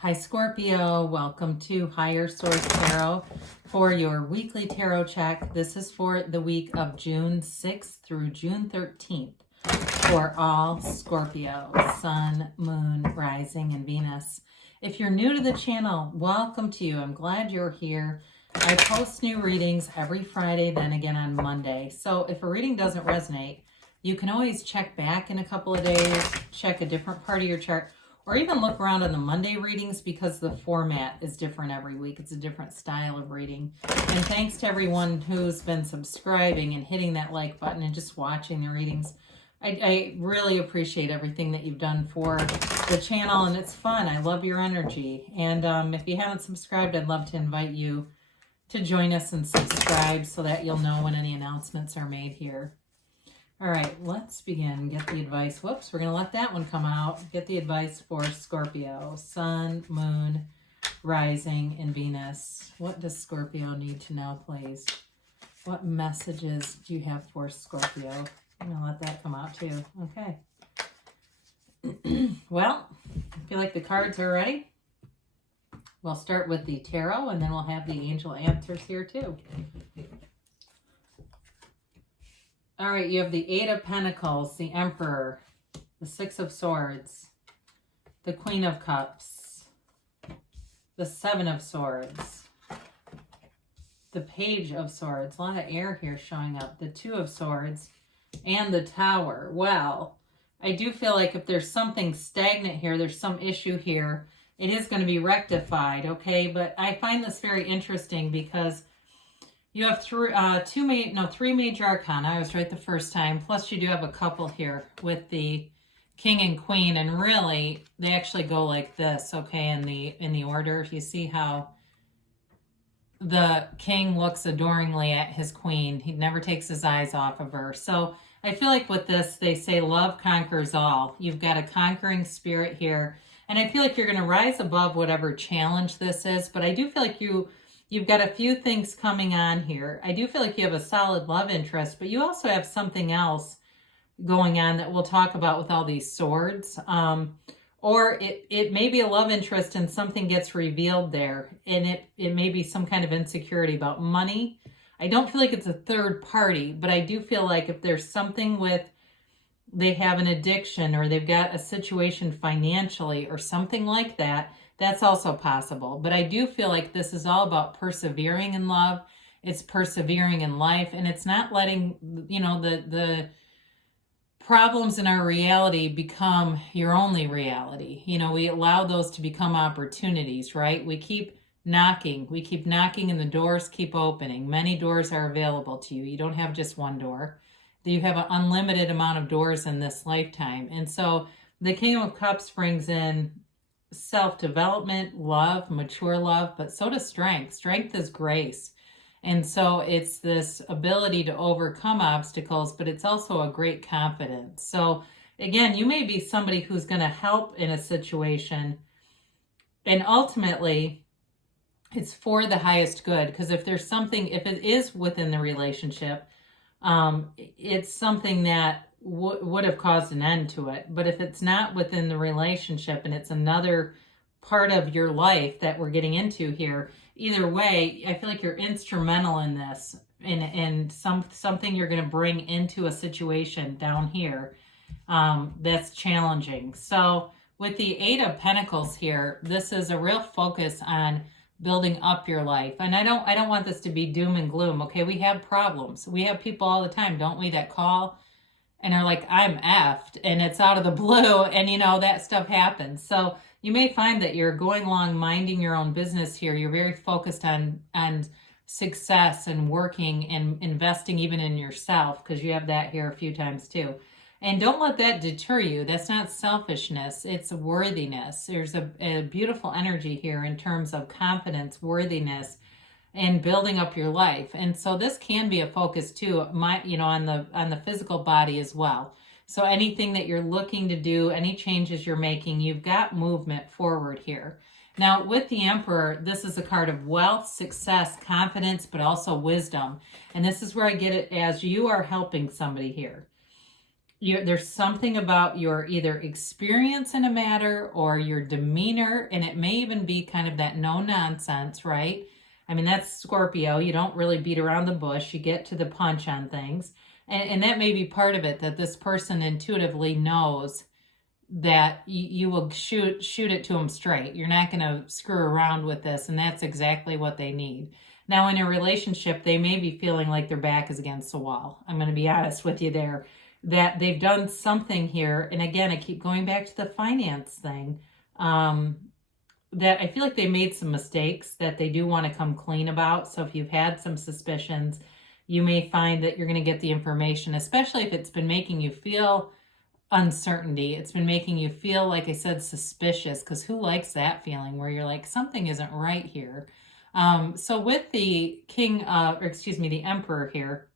Hi Scorpio, welcome to Higher Source Tarot for your weekly tarot check. This is for the week of June 6th through June 13th for all Scorpio, Sun, Moon, Rising, and Venus. If you're new to the channel, welcome to you. I'm glad you're here. I post new readings every Friday, then again on Monday. So if a reading doesn't resonate, you can always check back in a couple of days, check a different part of your chart, or even look around on the Monday readings because the format is different every week. It's a different style of reading. And thanks to everyone who's been subscribing and hitting that like button and just watching the readings. I really appreciate everything that you've done for the channel, and it's fun. I love your energy. And if you haven't subscribed, I'd love to invite you to join us and subscribe so that you'll know when any announcements are made here. All right, let's begin. Get the advice. Whoops, we're going to let that one come out. Get the advice for Scorpio, Sun, Moon, Rising, and Venus. What does Scorpio need to know, please? What messages do you have for Scorpio? I'm going to let that come out too. Okay. Well, I feel like the cards are ready. We'll start with the tarot, and then we'll have the angel answers here too. All right, you have the Eight of Pentacles, the Emperor, the Six of Swords, the Queen of Cups, the Seven of Swords, the Page of Swords, a lot of air here showing up, the Two of Swords, and the Tower. Well, I do feel like if there's something stagnant here, there's some issue here, it is going to be rectified, okay? But I find this very interesting because you have three major arcana. I was right the first time. Plus you do have a couple here with the King and Queen, and really they actually go like this, okay, in the order. You see how the King looks adoringly at his Queen. He never takes his eyes off of her. So I feel like with this, they say love conquers all. You've got a conquering spirit here. And I feel like you're going to rise above whatever challenge this is. But I do feel like you've got a few things coming on here. I do feel like you have a solid love interest, but you also have something else going on that we'll talk about with all these swords. Or it may be a love interest and something gets revealed there. And it may be some kind of insecurity about money. I don't feel like it's a third party, but I do feel like if there's something with they have an addiction or they've got a situation financially or something like that, that's also possible. But I do feel like this is all about persevering in love. It's persevering in life. And it's not letting, the problems in our reality become your only reality. We allow those to become opportunities, right? We keep knocking. We keep knocking and the doors keep opening. Many doors are available to you. You don't have just one door. You have an unlimited amount of doors in this lifetime. And so the King of Cups brings in self-development, love, mature love, but so does strength. Strength is grace. And so it's this ability to overcome obstacles, but it's also a great confidence. So again, you may be somebody who's going to help in a situation, and ultimately it's for the highest good. Because if there's something, if it is within the relationship, it's something that would have caused an end to it. But if it's not within the relationship and it's another part of your life that we're getting into here, either way, I feel like you're instrumental in this and something you're going to bring into a situation down here that's challenging. So with the Eight of Pentacles here, this is a real focus on building up your life. And I don't want this to be doom and gloom. Okay, we have problems. We have people all the time, don't we, that call and are like, I'm effed, and it's out of the blue, and that stuff happens. So you may find that you're going along minding your own business here. You're very focused on success and working and investing even in yourself, because you have that here a few times too. And don't let that deter you. That's not selfishness. It's worthiness. There's a beautiful energy here in terms of confidence, worthiness, and building up your life. And so this can be a focus too, on the physical body as well. So anything that you're looking to do, any changes you're making, you've got movement forward here. Now with the Emperor, this is a card of wealth, success, confidence, but also wisdom. And this is where I get it as you are helping somebody here. there's something about your either experience in a matter or your demeanor, and it may even be kind of that no nonsense, right? I mean, that's Scorpio. You don't really beat around the bush. You get to the punch on things. And that may be part of it, that this person intuitively knows that you will shoot it to them straight. You're not going to screw around with this, and that's exactly what they need. Now, in a relationship, they may be feeling like their back is against the wall. I'm going to be honest with you there, that they've done something here. And again, I keep going back to the finance thing, that I feel like they made some mistakes that they do want to come clean about. So if you've had some suspicions, you may find that you're going to get the information, especially if it's been making you feel uncertainty. It's been making you feel, like I said, suspicious, because who likes that feeling where you're like, something isn't right here. So with the the Emperor here,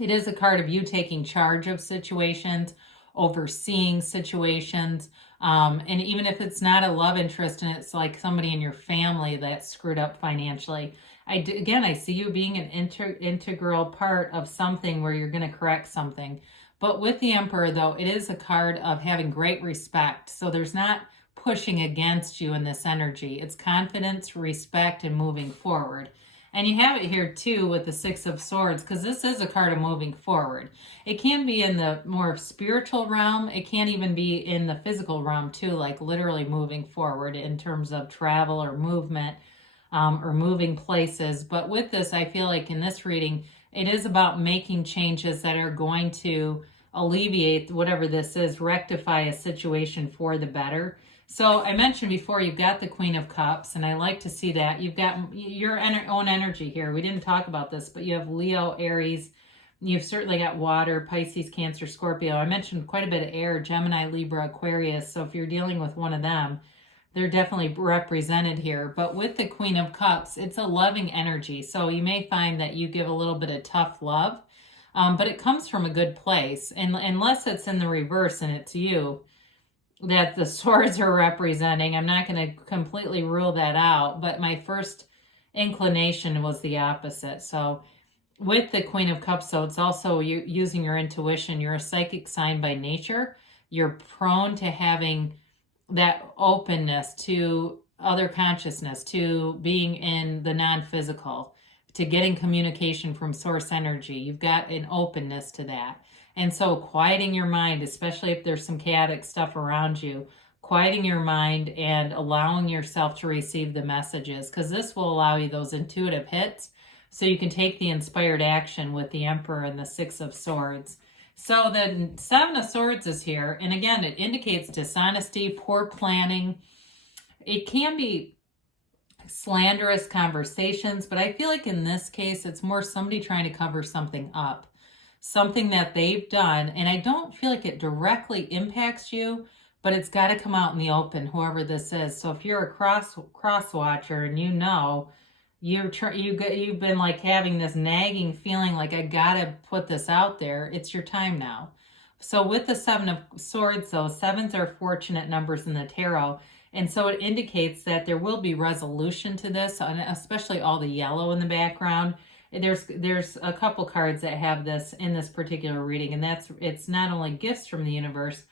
it is a card of you taking charge of situations, overseeing situations. And even if it's not a love interest and it's like somebody in your family that's screwed up financially, I see you being an integral part of something where you're going to correct something. But with the Emperor, though, it is a card of having great respect. So there's not pushing against you in this energy. It's confidence, respect, and moving forward. And you have it here, too, with the Six of Swords, because this is a card of moving forward. It can be in the more spiritual realm. It can even be in the physical realm, too, like literally moving forward in terms of travel or movement, or moving places. But with this, I feel like in this reading, it is about making changes that are going to alleviate whatever this is, rectify a situation for the better. So I mentioned before, you've got the Queen of Cups, and I like to see that. You've got your own energy here. We didn't talk about this, but you have Leo, Aries. You've certainly got water, Pisces, Cancer, Scorpio. I mentioned quite a bit of air, Gemini, Libra, Aquarius. So if you're dealing with one of them, they're definitely represented here. But with the Queen of Cups, it's a loving energy. So you may find that you give a little bit of tough love, but it comes from a good place. And unless it's in the reverse and it's you that the swords are representing, I'm not going to completely rule that out. But my first inclination was the opposite. So with the Queen of Cups, so it's also you using your intuition. You're a psychic sign by nature. You're prone to having that openness to other consciousness, to being in the non-physical, to getting communication from source energy. You've got an openness to that. And so quieting your mind, especially if there's some chaotic stuff around you, quieting your mind and allowing yourself to receive the messages, because this will allow you those intuitive hits so you can take the inspired action with the Emperor and the Six of Swords. So the Seven of Swords is here, and again, it indicates dishonesty, poor planning. It can be slanderous conversations, but I feel like in this case, it's more somebody trying to cover something up, something that they've done, and I don't feel like it directly impacts you, but it's got to come out in the open, whoever this is. So if you're a cross watcher and you know, you've been like having this nagging feeling like I gotta put this out there, it's your time now. So with the Seven of Swords, though, sevens are fortunate numbers in the tarot, and so it indicates that there will be resolution to this, and especially all the yellow in the background. There's a couple cards that have this in this particular reading, and it's not only gifts from the universe,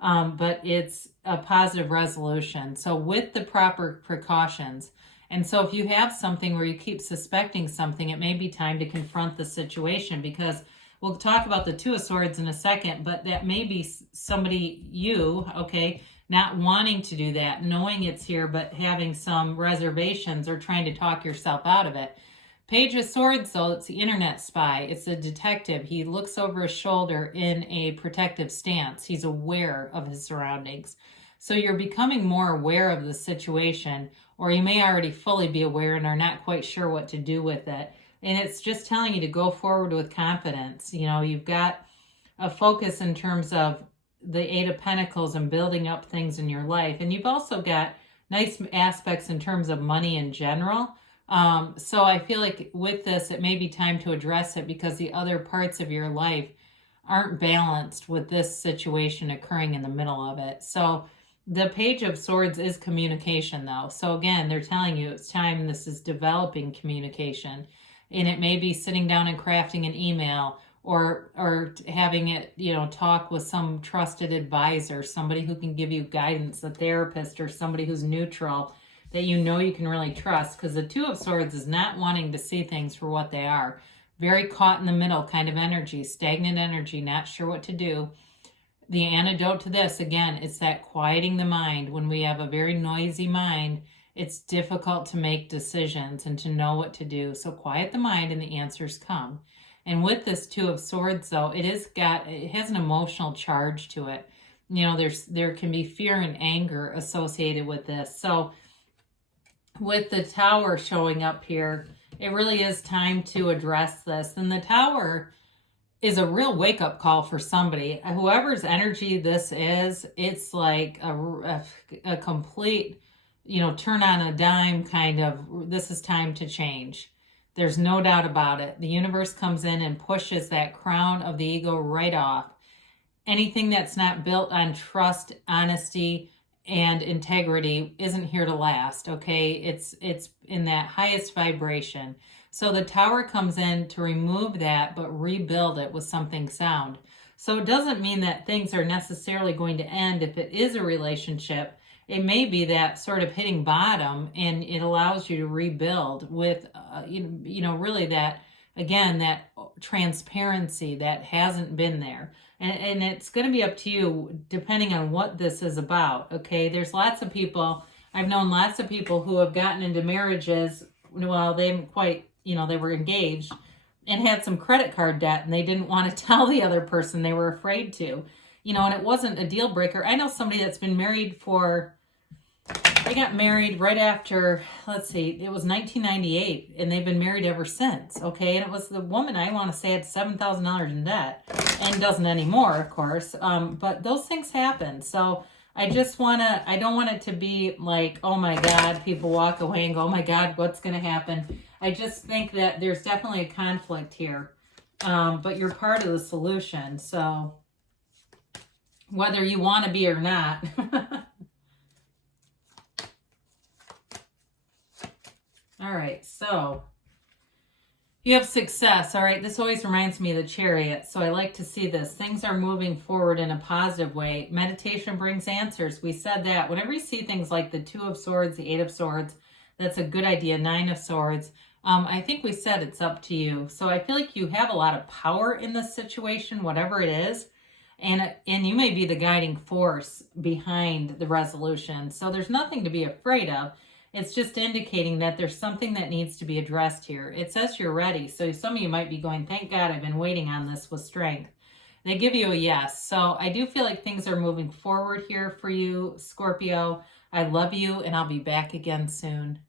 but it's a positive resolution. So with the proper precautions. And so if you have something where you keep suspecting something, it may be time to confront the situation, because we'll talk about the Two of Swords in a second, but that may be somebody, not wanting to do that, knowing it's here, but having some reservations or trying to talk yourself out of it. Page of Swords, though, it's the internet spy. It's a detective. He looks over his shoulder in a protective stance. He's aware of his surroundings. So you're becoming more aware of the situation, or you may already fully be aware and are not quite sure what to do with it. And it's just telling you to go forward with confidence. You know, you've got a focus in terms of the Eight of Pentacles and building up things in your life. And you've also got nice aspects in terms of money in general. So I feel like with this, it may be time to address it, because the other parts of your life aren't balanced with this situation occurring in the middle of it. So the Page of Swords is communication, though. So again, they're telling you it's time. This is developing communication. And it may be sitting down and crafting an email, or having it, you know, talk with some trusted advisor, somebody who can give you guidance, a therapist or somebody who's neutral that you know you can really trust, because the Two of Swords is not wanting to see things for what they are. Very caught in the middle kind of energy, stagnant energy, not sure what to do. The antidote to this, again, it's that quieting the mind. When we have a very noisy mind, it's difficult to make decisions and to know what to do. So quiet the mind and the answers come. And with this Two of Swords, though, it has an emotional charge to it. You know, there can be fear and anger associated with this. So with the Tower showing up here, it really is time to address this. And the Tower is a real wake-up call for somebody. Whoever's energy this is, it's like a complete, you know, turn on a dime kind of, this is time to change. There's no doubt about it. The universe comes in and pushes that crown of the ego right off. Anything that's not built on trust, honesty, and integrity isn't here to last, okay? It's in that highest vibration. So the Tower comes in to remove that, but rebuild it with something sound. So it doesn't mean that things are necessarily going to end if it is a relationship. It may be that sort of hitting bottom, and it allows you to rebuild with, you know, really that, again, that transparency that hasn't been there. And it's going to be up to you depending on what this is about, okay? There's lots of people, I've known lots of people who have gotten into marriages, well, they didn't quite, you know, they were engaged and had some credit card debt, and they didn't want to tell the other person, they were afraid to, you know, and it wasn't a deal breaker. I know somebody that's been married they got married right after, let's see, it was 1998, and they've been married ever since, okay? And it was the woman, I want to say, had $7,000 in debt, and doesn't anymore, of course, but those things happen. So I don't want it to be like, oh my God, people walk away and go, oh my God, what's going to happen? I just think that there's definitely a conflict here, but you're part of the solution, so whether you want to be or not. All right, so you have success. All right, this always reminds me of the Chariot, so I like to see this. Things are moving forward in a positive way. Meditation brings answers. We said that. Whenever you see things like the Two of Swords, the Eight of Swords, that's a good idea. Nine of Swords. I think we said it's up to you. So I feel like you have a lot of power in this situation, whatever it is, and you may be the guiding force behind the resolution. So there's nothing to be afraid of. It's just indicating that there's something that needs to be addressed here. It says you're ready. So some of you might be going, thank God I've been waiting on this with strength. They give you a yes. So I do feel like things are moving forward here for you, Scorpio. I love you, and I'll be back again soon.